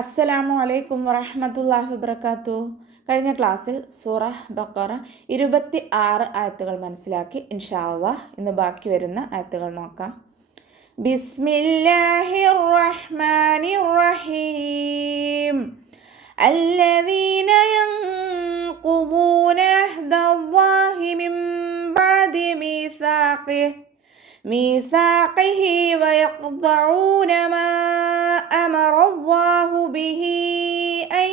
അസ്സലാമു അലൈക്കും വറഹ്മത്തുള്ളാഹി വബറകാതുഹു. കഴിഞ്ഞ ക്ലാസ്സിൽ സൂറ ബഖറ 26 ആയത്തുകൾ മനസ്സിലാക്കി. ഇൻഷാ അല്ലാഹ് ഇന്ന് ബാക്കി വരുന്ന ആയത്തുകൾ നോക്കാം. ബിസ്മില്ലാഹിർ റഹ്മാനിർ റഹീം. الذين ينقضون عهد الله من بعد ميثاقه ويقطعون ما أمر الله به أن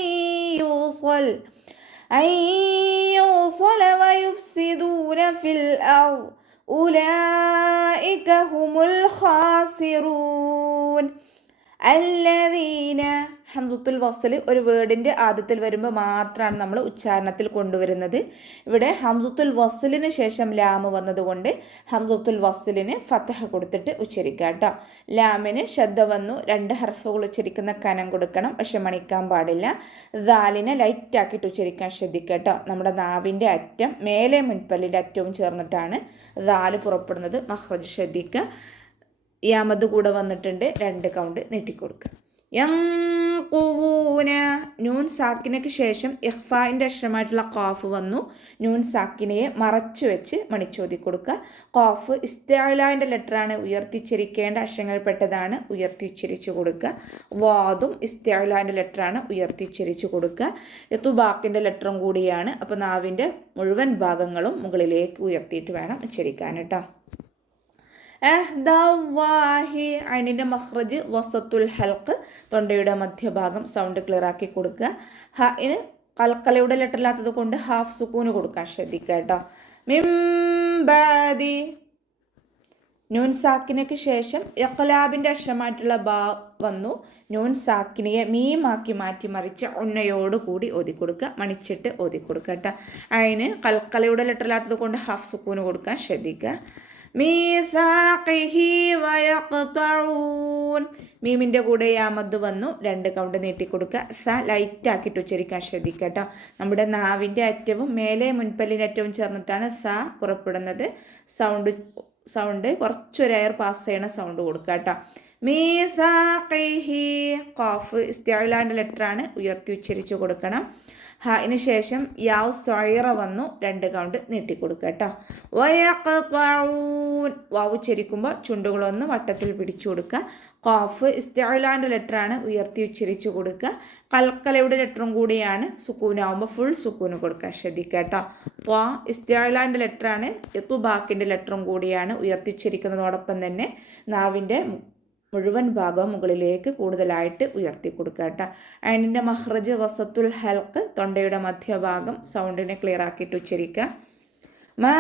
يوصل ويفسدون في الأرض أولئك هم الخاسرون. الذين ഹംസത്തുൽ വസ്ൽ ഒരു വേർഡിൻ്റെ ആദ്യത്തിൽ വരുമ്പോൾ മാത്രമാണ് നമ്മൾ ഉച്ചാരണത്തിൽ കൊണ്ടുവരുന്നത്. ഇവിടെ ഹംസത്തുൽ വസ്ലിന് ശേഷം ലാം വന്നതുകൊണ്ട് ഹംസത്തുൽ വസ്ലിന് ഫതഹ കൊടുത്തിട്ട് ഉച്ചരിക്കുക കേട്ടോ. ലാമിന് ശബ്ദ വന്നു, 2 ഹർഫുകൾ ഉച്ചരിക്കുന്ന കനം കൊടുക്കണം, പക്ഷെ മണിക്കാൻ പാടില്ല. ദാലിനെ ലൈറ്റ് ആക്കിയിട്ട് ഉച്ചരിക്കാൻ ശ്രദ്ധിക്കുക കേട്ടോ. നമ്മുടെ നാവിൻ്റെ അറ്റം മേലെ മുൻപല്ലിൻ്റെ അറ്റവും ചേർന്നിട്ടാണ് ദാല് പുറപ്പെടുന്നത്. മഖ്റജ് ശ്രദ്ധിക്കുക. യാമത് കൂടെ വന്നിട്ടുണ്ട്, 2 കൗണ്ട് നീട്ടിക്കൊടുക്കുക. യൻഖുദൂന നൂൻ സാക്കിനയ്ക്ക് ശേഷം ഇഖ്ഫായിൻ്റെ അക്ഷരമായിട്ടുള്ള ഖാഫ് വന്നു. നൂൻ സാക്കിനയെ മറച്ചു വെച്ച് മണിച്ചോതി കൊടുക്കുക. ഖാഫ് ഇസ്തിഅലാൻ്റെ ലെറ്ററാണ്, ഉയർത്തിച്ചരിക്കേണ്ട അക്ഷരങ്ങളിൽപ്പെട്ടതാണ്, ഉയർത്തിച്ചരിച്ചു കൊടുക്കുക. വാദും ഇസ്തിഅലാൻ്റെ ലെറ്ററാണ്, ഉയർത്തിച്ചരിച്ചു കൊടുക്കുക. ഇത്തുബാക്കിൻ്റെ ലെറ്ററും കൂടിയാണ്. അപ്പോൾ നാവിൻ്റെ മുഴുവൻ ഭാഗങ്ങളും മുകളിലേക്ക് ഉയർത്തിയിട്ട് വേണം ഉച്ചരിക്കാൻ കേട്ടോ. അയിനിൻ്റെ മഖ്റജ് വസത്തുൽ ഹൽക്ക്, തൊണ്ടയുടെ മധ്യഭാഗം, സൗണ്ട് ക്ലിയർ ആക്കി കൊടുക്കുക. ഇന് കൽക്കലയുടെ ലെറ്റർ ഇല്ലാത്തത് കൊണ്ട് ഹാഫ് സുക്കൂന് കൊടുക്കാൻ ശ്രദ്ധിക്കുക കേട്ടോ. മിംബാദി നൂൻ സാക്കിനയ്ക്ക് ശേഷം ഇഖ്ലാബിൻ്റെ അക്ഷരമായിട്ടുള്ള ബാ വന്നു. നൂൻ സാക്കിനയെ മീമാക്കി മാറ്റി മറിച്ച് ഉന്നയോട് കൂടി ഓതി കൊടുക്കുക, മണിച്ചിട്ട് ഓതി കൊടുക്കുക കേട്ടോ. അയിന് കൽക്കലയുടെ ലെറ്റർ ഇല്ലാത്തത് കൊണ്ട് ഹാഫ് സുക്കൂന് കൊടുക്കാൻ ശ്രദ്ധിക്കുക. മീസാഖിഹി വയഖ്തഊൻ മീമിൻ്റെ കൂടെ യാമദ് വന്നു, 2 കൗണ്ട് നീട്ടിക്കൊടുക്കുക. സ ലൈറ്റ് ആക്കിയിട്ട് ഉച്ചരിക്കാൻ ശ്രദ്ധിക്കുക കേട്ടോ. നമ്മുടെ നാവിൻ്റെ അറ്റവും മേലെ മുൻപല്ലിൻ്റെ അറ്റവും ചേർന്നിട്ടാണ് സ പുറപ്പെടുന്നത്. സൗണ്ട് കുറച്ചൊരു എയർ പാസ് ചെയ്യണ സൗണ്ട് കൊടുക്കുക കേട്ടോ. മീസാഖിഹി ഖാഫ് ഇസ്തിഅലാൻ്റെ ലെറ്ററാണ്, ഉയർത്തി ഉച്ചരിച്ചു കൊടുക്കണം. ഹായിന് ശേഷം യാവ് സൊയറ വന്നു, 2 കൗണ്ട് നീട്ടിക്കൊടുക്കുക കേട്ടോ. വയഖ്തഊൻ വാവ് ഉച്ചരിക്കുമ്പോൾ ചുണ്ടുകളൊന്ന് വട്ടത്തിൽ പിടിച്ചു കൊടുക്കുക. ഖാഫ് ഇസ്തിഅലാൻ്റെ ലെറ്ററാണ്, ഉയർത്തി ഉച്ചരിച്ചു കൊടുക്കുക. കൽക്കലയുടെ ലെറ്ററും കൂടിയാണ്, സുക്കൂനാവുമ്പോൾ ഫുൾ സുക്കൂന് കൊടുക്കുക ശ്രദ്ധിക്കുക കേട്ടോ. ത്വാ ഇസ്തിഅലാൻ്റെ ലെറ്ററാണ്, ഇത്തുബാക്കിൻ്റെ ലെറ്ററും കൂടിയാണ്, ഉയർത്തി ഉച്ചരിക്കുന്നതോടൊപ്പം തന്നെ നാവിൻ്റെ മുഴുവൻ ഭാഗവും മുകളിലേക്ക് കൂടുതലായിട്ട് ഉയർത്തി കൊടുക്കുക കേട്ടോ. അതിൻ്റെ മഖ്റജ് വസത്തുൽ ഹൽക്ക്, തൊണ്ടയുടെ മധ്യഭാഗം, സൗണ്ടിനെ ക്ലിയർ ആക്കിയിട്ട് ഉച്ചരിക്കുക. മാ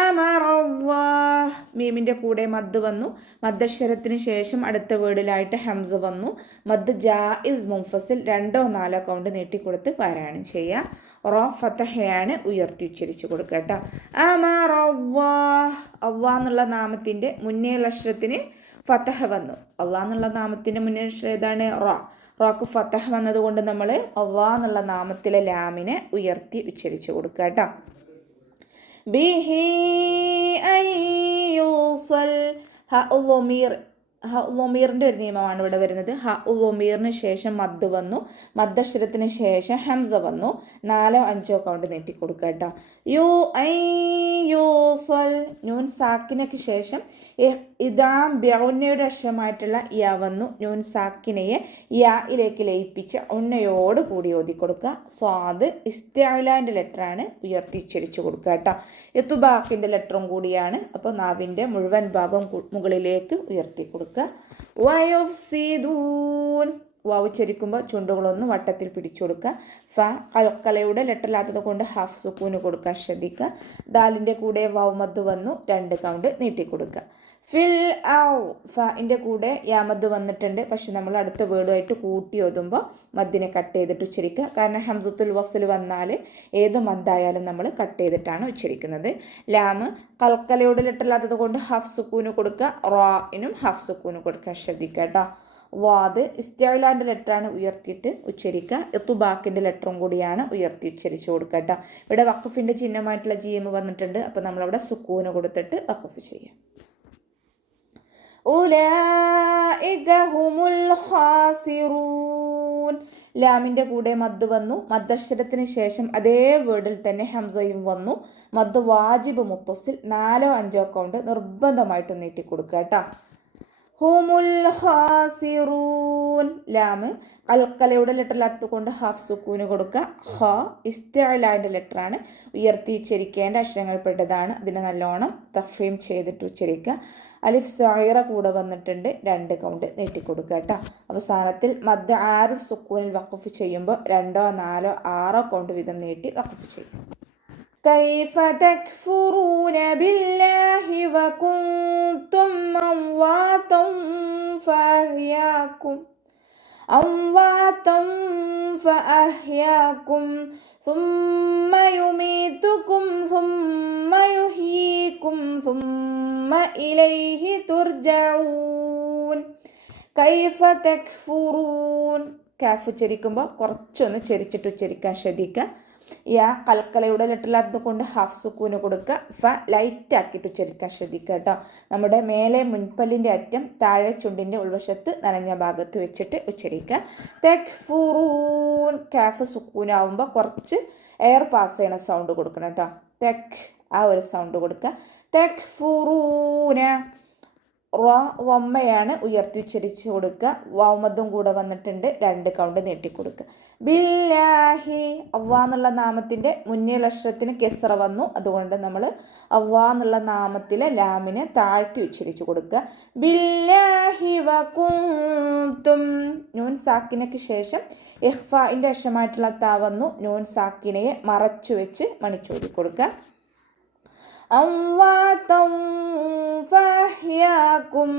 അമറല്ലാഹ് മീമിൻ്റെ കൂടെ മദ് വന്നു. മദ്ദക്ഷരത്തിന് ശേഷം അടുത്ത വേർഡിലായിട്ട് ഹംസ വന്നു. മദ് ജായിസ് മുൻഫസിൽ 2 or 4 കൗണ്ട് നീട്ടിക്കൊടുത്ത് പാരായണം ചെയ്യുക. റോ ഫതഹയാണ്, ഉയർത്തി ഉച്ചരിച്ച് കൊടുക്കുക കേട്ടോ. അമറല്ലാഹ് അള്ളാഹ് എന്നുള്ള നാമത്തിൻ്റെ മുന്നേയുള്ള അക്ഷരത്തിന് ഫതഹ വന്നു. അള്ളാഹ് എന്നുള്ള നാമത്തിൻ്റെ മുന്നേ അക്ഷരം ഏതാണ്? റോക്ക് ഫതഹ വന്നതുകൊണ്ട് നമ്മൾ അള്ളാഹ് എന്നുള്ള നാമത്തിലെ ലാമിനെ ഉയർത്തി ഉച്ചരിച്ച് കൊടുക്കുക കേട്ടോ. ബിഹി അയ്യൂസൽ ലൊമീറിൻ്റെ ഒരു നിയമമാണ് ഇവിടെ വരുന്നത്. ലൊമീറിന് ശേഷം മദ് വന്നു. മദ്ദക്ഷരത്തിന് ശേഷം ഹംസ വന്നു. 4 or 5 കൗണ്ട് നീട്ടിക്കൊടുക്കുക കേട്ടോ. യൂസ്വൽ നൂൻ സാക്കിനയ്ക്ക് ശേഷം ഇദാം ബൗന്നയുടെ അക്ഷരമായിട്ടുള്ള യാ വന്നു. നൂൻ സാക്കിനയെ യായിലേക്ക് ലയിപ്പിച്ച് ഉന്നയോട് കൂടി ഓതി കൊടുക്കുക. സ്വാദ് ഇസ്തിഅലാൻ്റെ ലെറ്ററാണ്, ഉയർത്തി ഉച്ചരിച്ചു കൊടുക്കുക കേട്ടോ. ഇത്തുബാക്കിൻ്റെ ലെറ്ററും കൂടിയാണ്, അപ്പോൾ നാവിൻ്റെ മുഴുവൻ ഭാഗം മുകളിലേക്ക് ഉയർത്തി കൊടുക്കുക. വയുഫ്സിദൂൻ വാവ് ഉച്ചരിക്കുമ്പോൾ ചുണ്ടുകളൊന്ന് വട്ടത്തിൽ പിടിച്ചു കൊടുക്കുക. ഫ കൽക്കലയുടെ ലെറ്റർ ഇല്ലാത്തത് കൊണ്ട് ഹാഫ് സുക്കൂന് കൊടുക്കാൻ ശ്രദ്ധിക്കുക. ദാലിൻ്റെ കൂടെ വാവ് മദ് വന്നു, 2 കൗണ്ട് നീട്ടിക്കൊടുക്കുക. ഫിൽ ഔ ഫിൻ്റെ കൂടെ യാമദ് വന്നിട്ടുണ്ട്, പക്ഷെ നമ്മൾ അടുത്ത വേർഡുമായിട്ട് കൂട്ടി ഓതുമ്പോൾ മദ്ദിനെ കട്ട് ചെയ്തിട്ട് ഉച്ചരിക്കുക. കാരണം ഹംസത്തുൽ വസ്ൽ വന്നാൽ ഏത് മദ്ദായാലും നമ്മൾ കട്ട് ചെയ്തിട്ടാണ് ഉച്ചരിക്കുന്നത്. ലാമ് കൽക്കലയുടെ ലെറ്റർ ഇല്ലാത്തത് കൊണ്ട് ഹാഫ് സുക്കൂന് കൊടുക്കുക. റോയിനും ഹാഫ് സുക്കൂന് കൊടുക്കാൻ ശ്രദ്ധിക്കുക കേട്ടോ. വാദ് ഇസ്തിഅലാൻ്റെ ലെറ്ററാണ്, ഉയർത്തിയിട്ട് ഉച്ചരിക്കുക. ഇത്തുബാക്കിൻ്റെ ലെറ്ററും കൂടിയാണ്, ഉയർത്തി ഉച്ചരിച്ച് കൊടുക്കുക കേട്ടോ. ഇവിടെ വഖഫിൻ്റെ ചിഹ്നമായിട്ടുള്ള ജീം വന്നിട്ടുണ്ട്, അപ്പോൾ നമ്മളവിടെ സുക്കൂന് കൊടുത്തിട്ട് വഖഫ് ചെയ്യാം. ഉലൈക ഹുമുൽ ഖാസിറൂൻ ലാമിൻ്റെ കൂടെ മദ് വന്നു. മദ്ദക്ഷരത്തിന് ശേഷം അതേ വേർഡിൽ തന്നെ ഹംസയും വന്നു. മദ് വാജിബ് മുത്തസിൽ 4 5 കൗണ്ട് നിർബന്ധമായിട്ടും നീട്ടിക്കൊടുക്കുക കേട്ടോ. ഹുമുൽ ഖാസിറൂൻ. ലാമ് കൽക്കലയുടെ ലെറ്ററിലത്ത് കൊണ്ട് ഹാഫ് സുക്കൂന് കൊടുക്കുക. ഹ ഇസ്തിഅലാന്റെ ലെറ്ററാണ്, ഉയർത്തി ഉച്ചരിക്കേണ്ട അക്ഷരങ്ങൾപ്പെട്ടതാണ്. അതിനെ നല്ലോണം തഫ്ഹീം ചെയ്തിട്ട് ഉച്ചരിക്കുക. അലിഫ് സഗീറ കൂടെ വന്നിട്ടുണ്ട്, 2 കൗണ്ട് നീട്ടിക്കൊടുക്കുക കേട്ടോ. അവസാനത്തിൽ മദ് ആരിദ് സുക്കൂനിൽ വഖഫ് ചെയ്യുമ്പോൾ 2 4 6 കൗണ്ട് വീതം നീട്ടി വഖഫ് ചെയ്യും. كيف تكفرون بالله وكنتم أمواتا فأحياكم ثم يميتكم ثم يحييكم ثم إليه ترجعون. كيف تكفرون. കാഫ് ഉച്ചരിക്കുമ്പോൾ കുറച്ചൊന്ന് ചെരിച്ചിട്ട് ഉച്ചരിക്കാൻ ശ്രദ്ധിക്കുക. യാ കൽക്കലയുടെ ലെറ്ററിലത് കൊണ്ട് ഹാഫ് സുക്കൂന് കൊടുക്കുക. ഫ ലൈറ്റ് ആക്കിയിട്ട് ഉച്ചരിക്കാൻ ശ്രദ്ധിക്കുക കേട്ടോ. നമ്മുടെ മേലെ മുൻപല്ലിൻ്റെ അറ്റം താഴെ ചുണ്ടിൻ്റെ ഉൾവശത്ത് നനഞ്ഞ ഭാഗത്ത് വെച്ചിട്ട് ഉച്ചരിക്കുക. തെക്ഫുറൂൻ. കാഫ് സുക്കൂനാവുമ്പോൾ കുറച്ച് എയർ പാസ് ചെയ്യണ സൗണ്ട് കൊടുക്കണം കേട്ടോ. തെക് ആ ഒരു സൗണ്ട് കൊടുക്കുക. തെക്ഫുറൂന. റ വമ്മയാണ്, ഉയർത്തി ഉച്ചരിച്ച് കൊടുക്കുക. വാമദ്ദും കൂടെ വന്നിട്ടുണ്ട്, 2 കൗണ്ട് നീട്ടിക്കൊടുക്കുക. ബില്ലാഹി. അവ്വാ എന്നുള്ള നാമത്തിൻ്റെ മുന്നിൽ അക്ഷരത്തിന് കെസ്റ വന്നു, അതുകൊണ്ട് നമ്മൾ അവ്വാ എന്നുള്ള നാമത്തിലെ ലാമിനെ താഴ്ത്തി ഉച്ചരിച്ച് കൊടുക്കുക. ബില്ലാഹി വകുന്തും. നൂൻ സാക്കിനയ്ക്ക് ശേഷം ഇഖ്ഫാഇൻ്റെ അക്ഷരമായിട്ടുള്ള താ വന്നു. നൂൻ സാക്കിനയെ മറച്ചു വെച്ച് മണിച്ചോതി കൊടുക്കുക. അംവാതം ഫഅഹ്യാകും.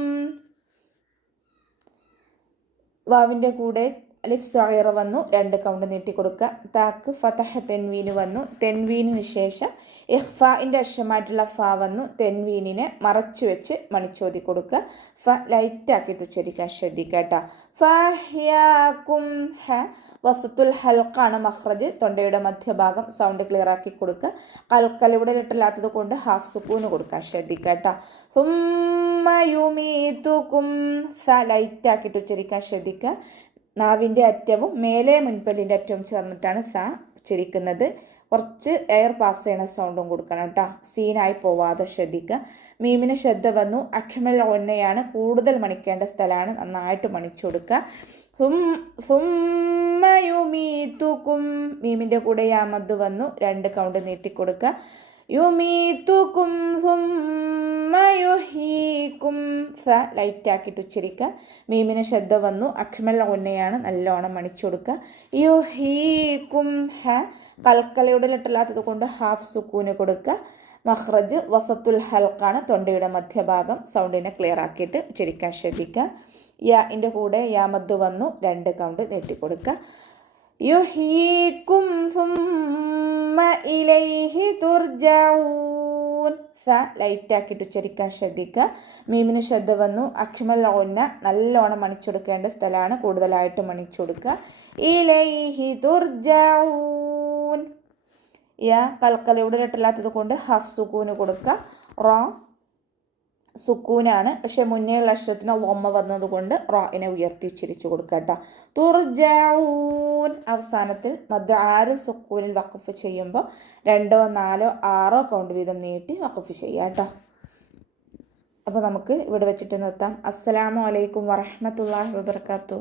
വാവിൻ്റെ കൂടെ അലിഫ് സഗീറ വന്നു, 2 കൗണ്ട് നീട്ടിക്കൊടുക്കുക. താക്ക് ഫതഹ തെൻവീന് വന്നു. തെൻവീനിന് ശേഷം ഇഖ്ഫാഇൻ്റെ അക്ഷരമായിട്ടുള്ള ഫ വന്നു. തെൻവീനിനെ മറച്ചു വെച്ച് മണിച്ചോതി കൊടുക്കുക. ഫ ലൈറ്റ് ആക്കിയിട്ട് ഉച്ചരിക്കാൻ ശ്രദ്ധിക്കുക കേട്ടോ. ഫഅഹ്യാകും. ഹ വസത്തുൽ ഹൽക്കാണ് മഖ്റജ്, തൊണ്ടയുടെ മധ്യഭാഗം. സൗണ്ട് ക്ലിയർ ആക്കി കൊടുക്കുക. കൽക്കലയുടെ ലെറ്ററില്ലാത്തത് കൊണ്ട് ഹാഫ് സുക്കൂന് കൊടുക്കാൻ ശ്രദ്ധിക്കുക കേട്ടോ. സുമ്മ യുമീതുകും. സ ലൈറ്റ് ആക്കിയിട്ട് ഉച്ചരിക്കാൻ ശ്രദ്ധിക്കുക. നാവിൻ്റെ അറ്റവും മേലെ മുൻപല്ലിൻ്റെ അറ്റവും ചേർന്നിട്ടാണ് സ ഉച്ചരിക്കുന്നത്. കുറച്ച് എയർ പാസ് ചെയ്യണ സൗണ്ടും കൊടുക്കണം കേട്ടോ. സീനായി പോവാതെ ശ്രദ്ധിക്കുക. മീമിന് ശ്രദ്ധ വന്നു. അഖ്മൽ ഒന്നയാണ്, കൂടുതൽ മണിക്കേണ്ട സ്ഥലമാണ്, നന്നായിട്ട് മണിച്ചു കൊടുക്കുക. സുമ്മയുമീതുകും. മീമിൻ്റെ കൂടെ യാമദ് വന്നു, 2 കൗണ്ട് നീട്ടിക്കൊടുക്കുക. യുമീതുകും യുഹീകും. സ ലൈറ്റ് ആക്കിയിട്ട് ഉച്ചരിക്കുക. മീമിന് ശ്രദ്ധ വന്നു. അഖ്മൽ ഒന്നയാണ്, നല്ലോണം മണിച്ചു കൊടുക്കുക. യുഹീകും. ഹ കൽക്കലയുടെ ലെറ്ററില്ലാത്തത് കൊണ്ട് ഹാഫ് സുക്കൂന് കൊടുക്കുക. മഖ്റജ് വസത്തുൽ ഹൽക്കാണ്, തൊണ്ടയുടെ മധ്യഭാഗം. സൗണ്ടിനെ ക്ലിയർ ആക്കിയിട്ട് ഉച്ചരിക്കാൻ ശ്രദ്ധിക്കുക. യാൻ്റെ കൂടെ യാമദ് വന്നു, 2 കൗണ്ട് നീട്ടിക്കൊടുക്കുക. യുഹീകും സുമ്മ ഇലൈഹി തുർജഊൻ. സ ലൈറ്റ് ആക്കിയിട്ട് ഉച്ചരിക്കാൻ ശ്രദ്ധിക്കുക. മീമിന് ശ്രദ്ധ വന്നു. അഖ്മൽ ഒന്ന നല്ലോണം മണിച്ചെടുക്കേണ്ട സ്ഥലമാണ്, കൂടുതലായിട്ട് മണിച്ചെടുക്കുക. ഇലൈഹി തുർജഊൻ. യാ കൽക്കലയുടെ ലെറ്ററില്ലാത്തത് കൊണ്ട് ഹാഫ് സുക്കൂന് കൊടുക്കുക. റ സുക്കൂനാണ്, പക്ഷെ മുന്നേയുള്ള അക്ഷരത്തിന് ലൊമ്മ വന്നതുകൊണ്ട് റായിനെ ഉയർത്തി ഉച്ചരിച്ചു കൊടുക്കുക കേട്ടോ. തുർജഊൻ. അവസാനത്തിൽ മദ് ആരിദ് സുക്കൂനിൽ വഖഫ് ചെയ്യുമ്പോൾ 2 4 6 കൗണ്ട് വീതം നീട്ടി വഖഫ് ചെയ്യുക കേട്ടോ. അപ്പോൾ നമുക്ക് ഇവിടെ വെച്ചിട്ട് നിർത്താം. അസ്സലാമു അലൈക്കും വറഹ്മത്തുള്ളാഹി വബറകാതുഹു.